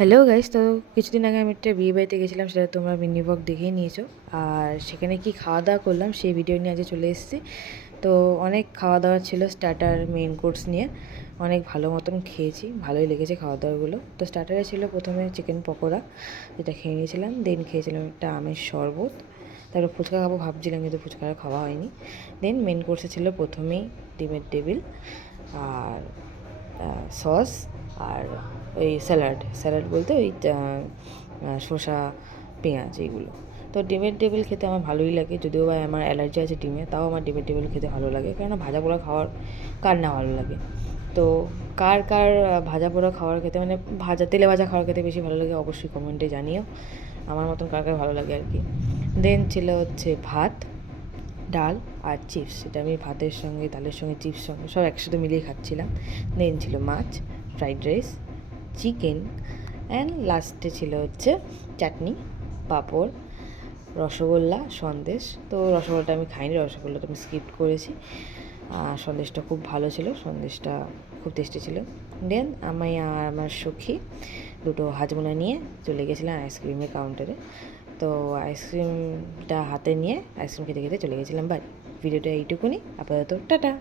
Hello guys, তো কিছুদিন আগে আমি একটা বিয়ে বাড়িতে গেছিলাম, সেটা তোমরা মিনি ব্লগ দেখেই নিয়েছো। আর সেখানে কি খাওয়া দাওয়া করলাম সেই ভিডিও নিয়ে আজকে চলে এসেছি। তো অনেক খাওয়া দাওয়া ছিল, স্টার্টার মেন কোর্স নিয়ে অনেক ভালো মতন খেয়েছি, ভালোই লেগেছে খাওয়া দাওয়াগুলো। তো স্টার্টারে ছিল প্রথমে চিকেন পকোড়া, যেটা খেয়ে নিয়েছিলাম। দেন খেয়েছিলাম একটা আমের শরবত, তারপর ফুচকা খাবো ভাবছিলাম কিন্তু ফুচকা খাওয়া হয়নি। দেন মেন কোর্সে ছিল প্রথমেই ডিমের টেবিল আর সস আর ওই স্যালাড বলতে ওই শসা পেঁয়াজ এইগুলো। তো ডিমের টেবিল খেতে আমার ভালোই লাগে, যদিও বা আমার অ্যালার্জি আছে ডিমে, তাও আমার ডিমের টেবিল খেতে ভালো লাগে, কেননা ভাজা পোড়া খাওয়ার কার না ভালো লাগে। তো কার কার ভাজা পোড়া খাওয়ার খেতে মানে তেলে ভাজা খাওয়ার খেতে বেশি ভালো লাগে অবশ্যই কমেন্টে জানিও, আমার মতন কার কার ভালো লাগে আর কি। দেন ছিল হচ্ছে ভাত, ডাল আর চিপস, সেটা আমি ভাতের সঙ্গে ডালের সঙ্গে চিপস সঙ্গে সব একসাথে মিলিয়ে খাচ্ছিলাম। দেন ছিল মাছ, ফ্রাইড রাইস, চিকেন, অ্যান্ড লাস্টে ছিল হচ্ছে চাটনি, পাঁপড়, রসগোল্লা, সন্দেশ। তো রসগোল্লাটা আমি খাইনি, রসগোল্লাটা আমি স্কিপ করেছি। সন্দেশটা খুব ভালো ছিল, সন্দেশটা খুব টেস্টি ছিল। দেন আমি আর আমার সখী দুটো হাজমোলা নিয়ে চলে গেছিলাম আইসক্রিমের কাউন্টারে। তো আইসক্রিমটা হাতে নিয়ে আইসক্রিম খেতে খেতে চলে গেছিলাম বাড়ি। ভিডিওটা এইটুকুনি, আপাতত টাটা।